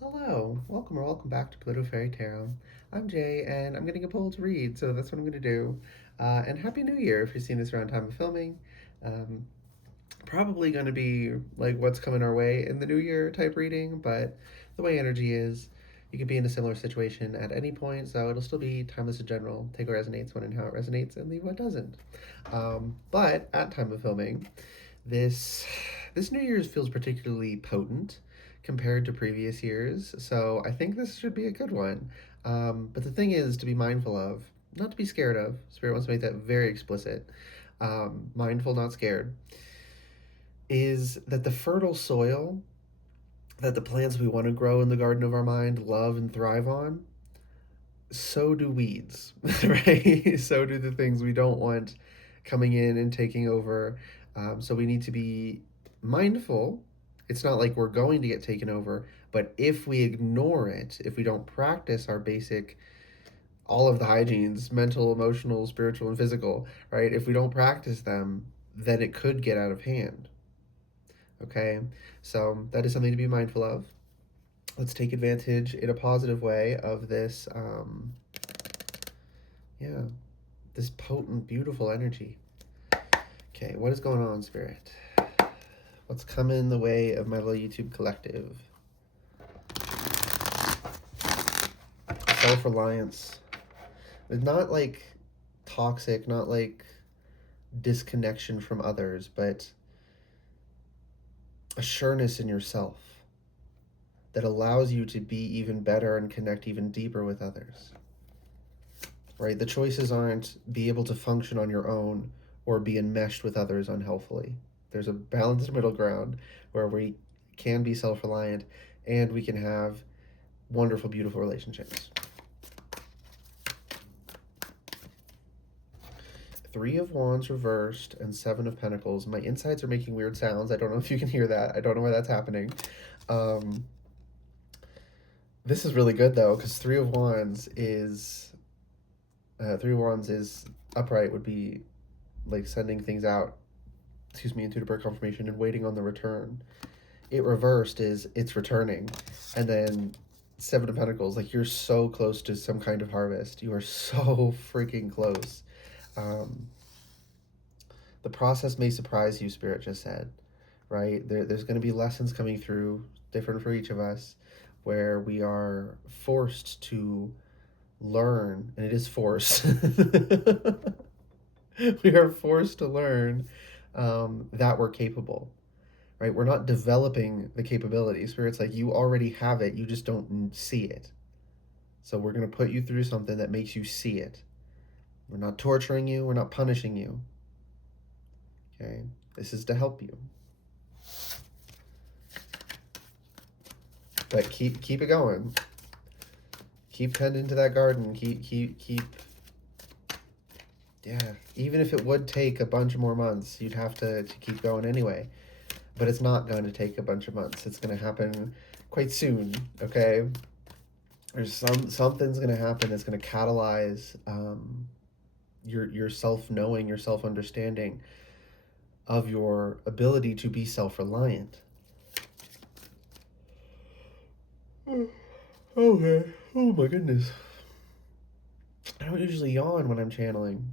Hello, welcome or welcome back to Pluto Fairy Tarot. I'm Jay, and I'm getting a poll to read, so that's what I'm going to do. And Happy New Year if you're seeing this around time of filming. Um, Probably going to be like what's coming our way in the new year type reading, but the way energy is, you can be in a similar situation at any point, so it'll still be timeless in general. Take what resonates when and how it resonates, and leave what doesn't. But at time of filming, this this New Year's feels particularly potent compared to previous years, so I think this should be a good one. But the thing is to be mindful of, not to be scared of. Spirit wants to make that very explicit. Mindful, not scared. Is that the fertile soil that the plants we want to grow in the garden of our mind love and thrive on? So do weeds, right? So do the things we don't want coming in and taking over. So we need to be mindful. It's not like we're going to get taken over, but if we ignore it, if we don't practice our basic, all of the hygienes, mental, emotional, spiritual, and physical, right? If we don't practice them, then it could get out of hand. Okay, so that is something to be mindful of. Let's take advantage in a positive way of this. Yeah, this potent, beautiful energy. Okay, what is going on, Spirit? What's coming in the way of my little YouTube collective? Self-reliance. It's not like toxic, not like disconnection from others, but a sureness in yourself that allows you to be even better and connect even deeper with others. Right? The choices aren't be able to function on your own or be enmeshed with others unhealthily. There's a balanced middle ground where we can be self reliant and we can have wonderful, beautiful relationships. Three of Wands reversed and Seven of Pentacles. My insides are making weird sounds. I don't know if you can hear that. I don't know why that's happening. Um, this is really good though, because Three of Wands is upright would be like sending things out, into the birth confirmation and waiting on the return. It reversed is it's returning. And then Seven of Pentacles, like you're so close to some kind of harvest. You are so freaking close. The process may surprise you, Spirit just said, right? There's going to be lessons coming through, different for each of us, where we are forced to learn, and it is forced. We are forced to learn that we're capable, right? We're not developing the capabilities. Spirit's like, you already have it, you just don't see it. So we're going to put you through something that makes you see it. We're not torturing you, we're not punishing you. Okay? This is to help you. But keep it going. Keep tending to that garden. Keep yeah. Even if it would take a bunch more months, you'd have to keep going anyway. But it's not going to take a bunch of months. It's going to happen quite soon, okay? There's something's going to happen that's going to catalyze your self-knowing, your self-understanding of your ability to be self-reliant. Okay. Oh my goodness. I don't usually yawn when I'm channeling,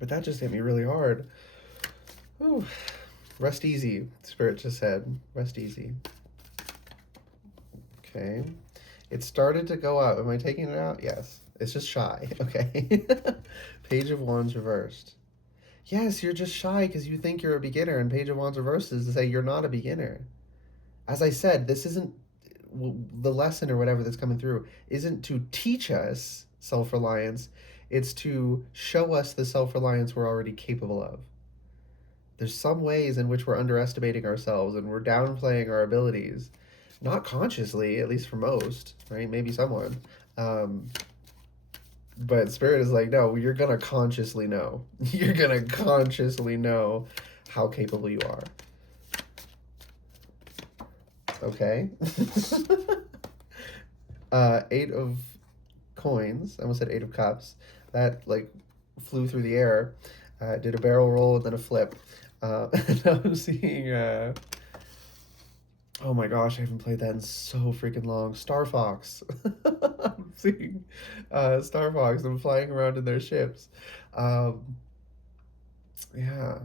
but that just hit me really hard. Ooh. Rest easy, Spirit just said. Rest easy. Okay. It started to go up. Am I taking it out? Yes. It's just shy. Okay. Page of Wands reversed. Yes, you're just shy because you think you're a beginner, and Page of Wands reversed is to say you're not a beginner. As I said, this isn't the lesson or whatever that's coming through, isn't to teach us self reliance, it's to show us the self reliance we're already capable of. There's some ways in which we're underestimating ourselves and we're downplaying our abilities, not consciously, at least for most, right? Maybe someone. But Spirit is like, no, you're gonna consciously know. You're gonna consciously know how capable you are. Okay. Eight of coins. I almost said Eight of Cups. That like flew through the air. Did a barrel roll and then a flip. And I'm seeing Oh my gosh, I haven't played that in so freaking long. Star Fox. I'm seeing Star Fox. I'm flying around in their ships. Um, yeah,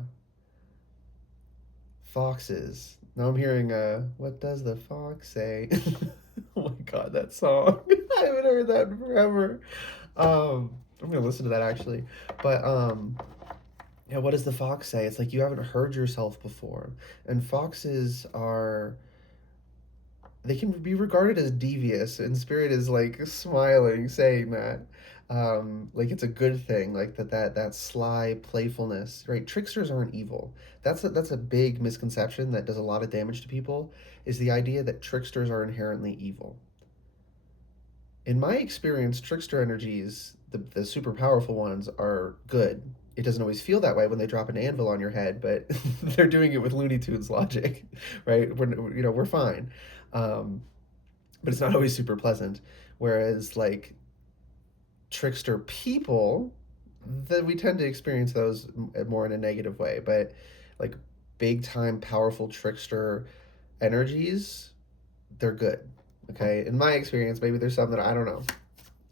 foxes. Now I'm hearing what does the fox say? Oh my god, that song. I haven't heard that in forever. I'm gonna listen to that actually. But yeah, what does the fox say? It's like you haven't heard yourself before. And foxes are, they can be regarded as devious, and Spirit is like smiling saying that, like it's a good thing, like that sly playfulness, right? Tricksters aren't evil. That's a big misconception that does a lot of damage to people, is the idea that tricksters are inherently evil. In my experience, trickster energies, the super powerful ones, are good. It doesn't always feel that way when they drop an anvil on your head, but they're doing it with Looney Tunes logic, right? We're fine. Um, but it's not always super pleasant. Whereas like trickster people, that we tend to experience those more in a negative way. But like big time powerful trickster energies, they're good. Okay, in my experience, maybe there's some that I don't know.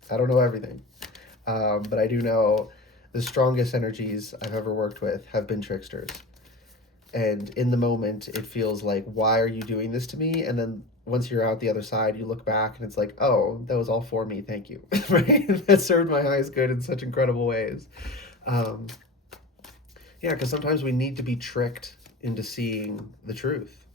I don't know everything, but I do know the strongest energies I've ever worked with have been tricksters. And in the moment it feels like, why are you doing this to me? And then once you're out the other side, you look back and it's like, oh, that was all for me, thank you. Right, that served my highest good in such incredible ways. um, yeah, because sometimes we need to be tricked into seeing the truth.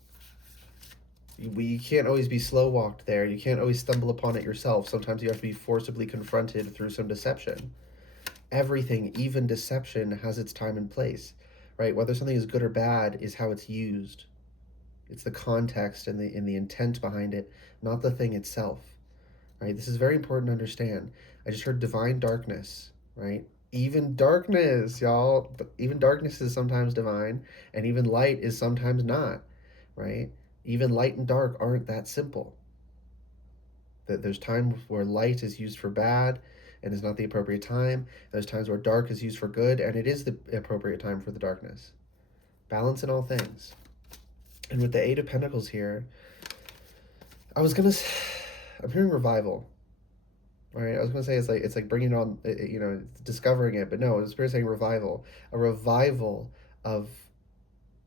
You can't always be slow walked there, you can't always stumble upon it yourself. Sometimes you have to be forcibly confronted through some deception. Everything, even deception, has its time and place, right? Whether something is good or bad is how it's used. It's the context and the intent behind it, not the thing itself. Right? This is very important to understand. I just heard divine darkness, right? Even darkness, y'all. Even darkness is sometimes divine, and even light is sometimes not, right? Even light and dark aren't that simple. That there's times where light is used for bad and is not the appropriate time. There's times where dark is used for good and it is the appropriate time for the darkness. Balance in all things. And with the Eight of Pentacles here, I was gonna. I'm hearing revival. All right, I was gonna say it's like bringing on, discovering it, but no, the Spirit's saying revival, a revival of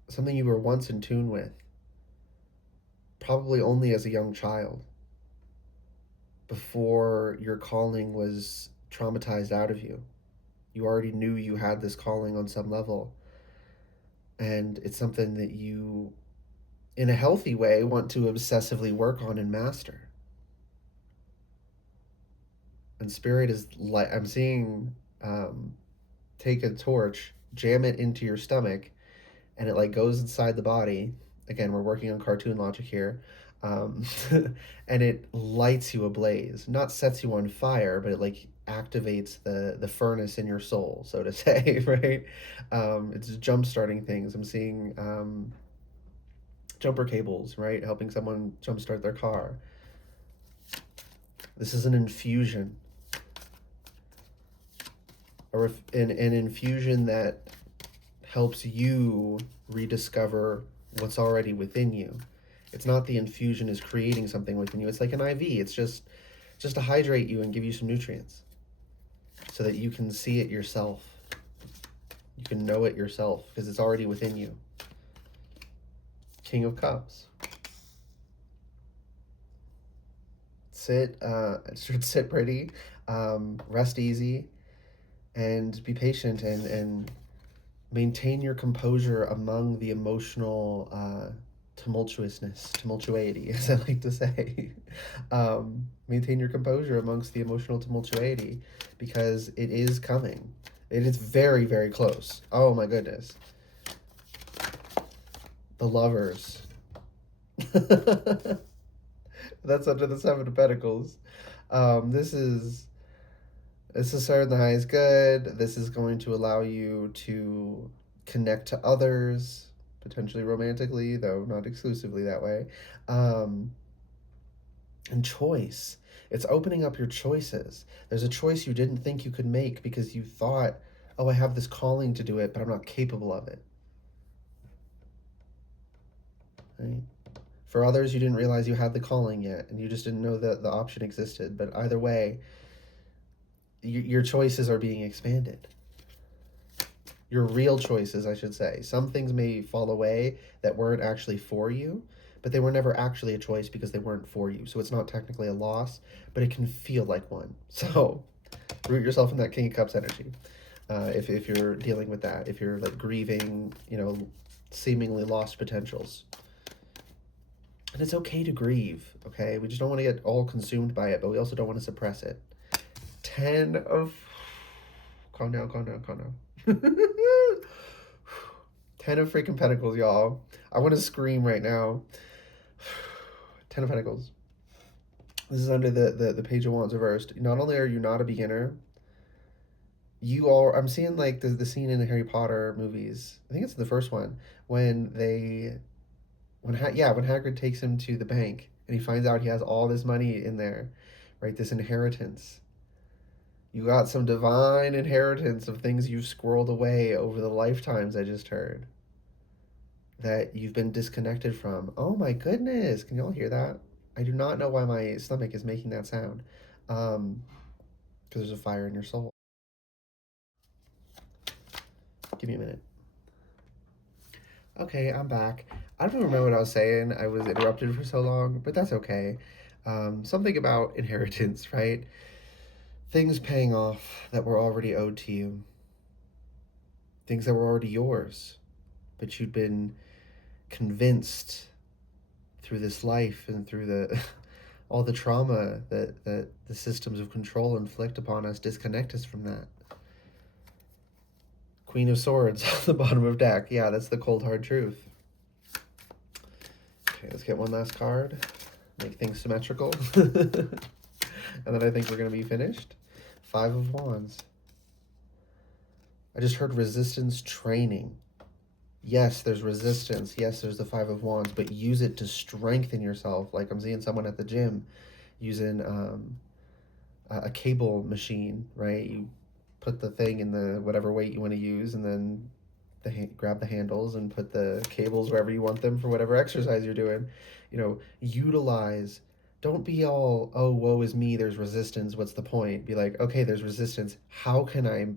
something you were once in tune with, probably only as a young child, before your calling was traumatized out of you. You already knew you had this calling on some level, and it's something that you, in a healthy way, want to obsessively work on and master. And Spirit is like, I'm seeing, um, take a torch, jam it into your stomach, and it like goes inside the body. Again, we're working on cartoon logic here. Um, and it lights you ablaze. Not sets you on fire, but it like activates the furnace in your soul, so to say, right? It's jump starting things. I'm seeing jumper cables, right? Helping someone jumpstart their car. This is an infusion, or an infusion that helps you rediscover what's already within you. It's not the infusion is creating something within you. It's like an IV. It's just to hydrate you and give you some nutrients so that you can see it yourself. You can know it yourself because it's already within you. King of Cups. Sit, sit pretty, rest easy, and be patient, and maintain your composure among the emotional tumultuity, as I like to say. Maintain your composure amongst the emotional tumultuity, because it is coming. It is very, very close. Oh my goodness. The Lovers. That's under the Seven of Pentacles. This is serving the highest good. This is going to allow you to connect to others, potentially romantically, though not exclusively that way. Um, and choice. It's opening up your choices. There's a choice you didn't think you could make because you thought, oh, I have this calling to do it, but I'm not capable of it. Right? For others, you didn't realize you had the calling yet, and you just didn't know that the option existed. But either way, your choices are being expanded. Your real choices, I should say. Some things may fall away that weren't actually for you, but they were never actually a choice because they weren't for you. So it's not technically a loss, but it can feel like one. So root yourself in that King of Cups energy. If you're dealing with that, if you're like grieving, seemingly lost potentials. And it's okay to grieve, okay? We just don't want to get all consumed by it, but we also don't want to suppress it. 10 of... Calm down, calm down, calm down. 10 of freaking Pentacles, y'all. I want to scream right now. 10 of Pentacles. This is under the Page of Wands reversed. Not only are you not a beginner, you are... I'm seeing like the scene in the Harry Potter movies. I think it's the first one. When Hagrid takes him to the bank and he finds out he has all this money in there, right? This inheritance. You got some divine inheritance of things you've squirreled away over the lifetimes I just heard that you've been disconnected from. Oh my goodness. Can y'all hear that? I do not know why my stomach is making that sound. Because there's a fire in your soul. Give me a minute. Okay, I'm back. I don't remember what I was saying. I was interrupted for so long, but that's okay. Something about inheritance, right? Things paying off that were already owed to you. Things that were already yours, but you'd been convinced through this life and through the all the trauma that the systems of control inflict upon us disconnect us from that. Queen of Swords on the bottom of deck. Yeah, that's the cold hard truth. Okay, let's get one last card. Make things symmetrical. And then I think we're going to be finished. 5 of Wands. I just heard resistance training. Yes, there's resistance. Yes, there's the 5 of Wands, but use it to strengthen yourself. Like I'm seeing someone at the gym using a cable machine, right? You put the thing in the whatever weight you want to use, and then grab the handles and put the cables wherever you want them for whatever exercise you're doing. Utilize. Don't be all, oh, woe is me, there's resistance, what's the point? Be like, okay, there's resistance. How can I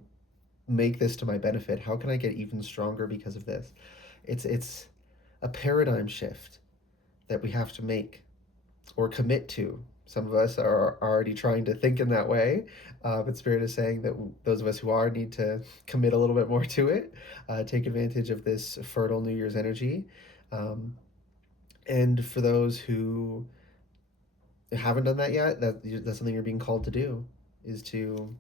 make this to my benefit? How can I get even stronger because of this? It's a paradigm shift that we have to make or commit to. Some of us are already trying to think in that way, but Spirit is saying that those of us who are need to commit a little bit more to it, take advantage of this fertile New Year's energy. And for those who haven't done that yet, that's something you're being called to do, is to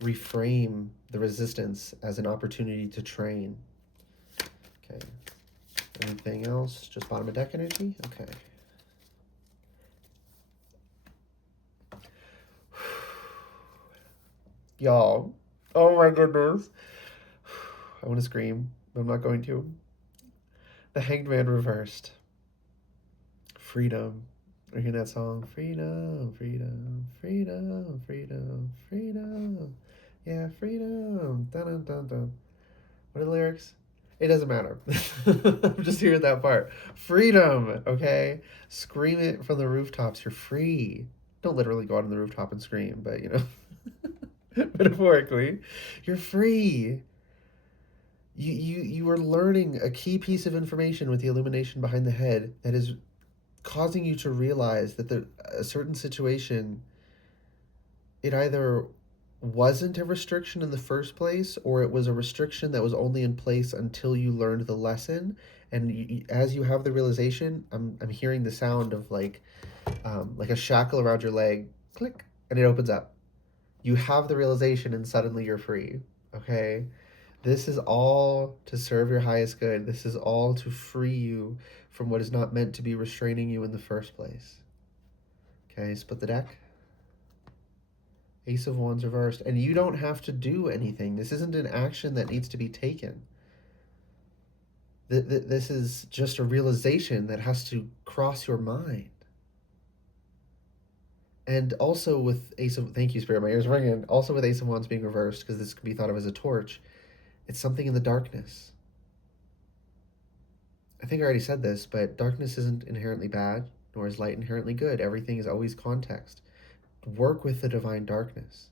reframe the resistance as an opportunity to train. Okay. Anything else? Just bottom of deck energy? Okay. Y'all. Oh my goodness. I want to scream, but I'm not going to. The Hanged Man reversed. Freedom. We're hearing that song. Freedom, freedom, freedom, freedom, freedom. Yeah, freedom. Dun dun dun dun. What are the lyrics? It doesn't matter. I'm just hearing that part. Freedom, okay? Scream it from the rooftops. You're free. Don't literally go out on the rooftop and scream, but metaphorically, you're free. You are learning a key piece of information with the illumination behind the head that is causing you to realize that a certain situation, it either wasn't a restriction in the first place, or it was a restriction that was only in place until you learned the lesson. And as you have the realization, I'm hearing the sound of like a shackle around your leg, click, and it opens up. You have the realization, and suddenly you're free. Okay. This is all to serve your highest good. This is all to free you from what is not meant to be restraining you in the first place. Okay, split the deck. Ace of Wands reversed. And you don't have to do anything. This isn't an action that needs to be taken. This is just a realization that has to cross your mind. And also with thank you, Spirit, my ears ringing. Also with Ace of Wands being reversed, because this could be thought of as a torch, it's something in the darkness. I think I already said this, but darkness isn't inherently bad, nor is light inherently good. Everything is always context. Work with the divine darkness,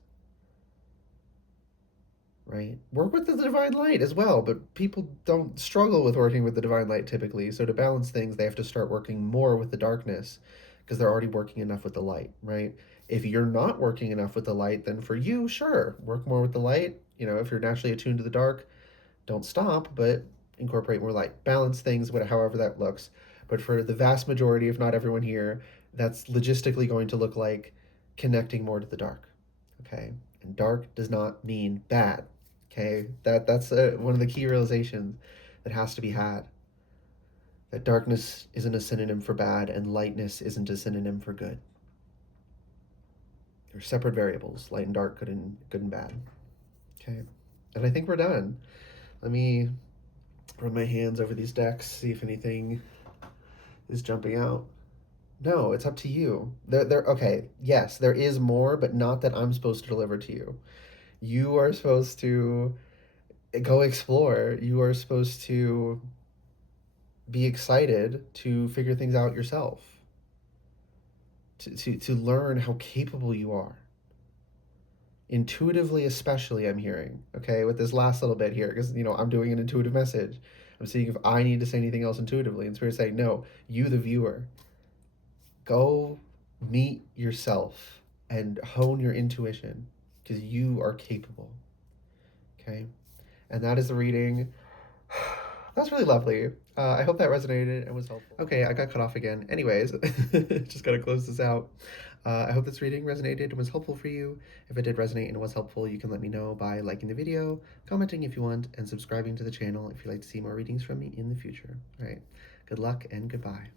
right? Work with the divine light as well, but people don't struggle with working with the divine light typically. So to balance things, they have to start working more with the darkness because they're already working enough with the light, right? If you're not working enough with the light, then for you, sure, work more with the light. You know, if you're naturally attuned to the dark, don't stop, but incorporate more light. Balance things, however that looks. But for the vast majority, if not everyone here, that's logistically going to look like connecting more to the dark. Okay, and dark does not mean bad. Okay, that's one of the key realizations that has to be had. That darkness isn't a synonym for bad, and lightness isn't a synonym for good. They're separate variables: light and dark, good and bad. Okay, and I think we're done. Let me run my hands over these decks, see if anything is jumping out. No, it's up to you. Okay. Yes, there is more, but not that I'm supposed to deliver to you. You are supposed to go explore. You are supposed to be excited to figure things out yourself, to learn how capable you are. Intuitively, especially, I'm hearing, okay, with this last little bit here, because, I'm doing an intuitive message. I'm seeing if I need to say anything else intuitively. And Spirit saying, no, you, the viewer, go meet yourself and hone your intuition because you are capable. Okay. And that is the reading. That's really lovely. I hope that resonated and was helpful. Okay, I got cut off again. Anyways, just gotta close this out. I hope this reading resonated and was helpful for you. If it did resonate and was helpful, you can let me know by liking the video, commenting if you want, and subscribing to the channel if you'd like to see more readings from me in the future. All right, good luck and goodbye.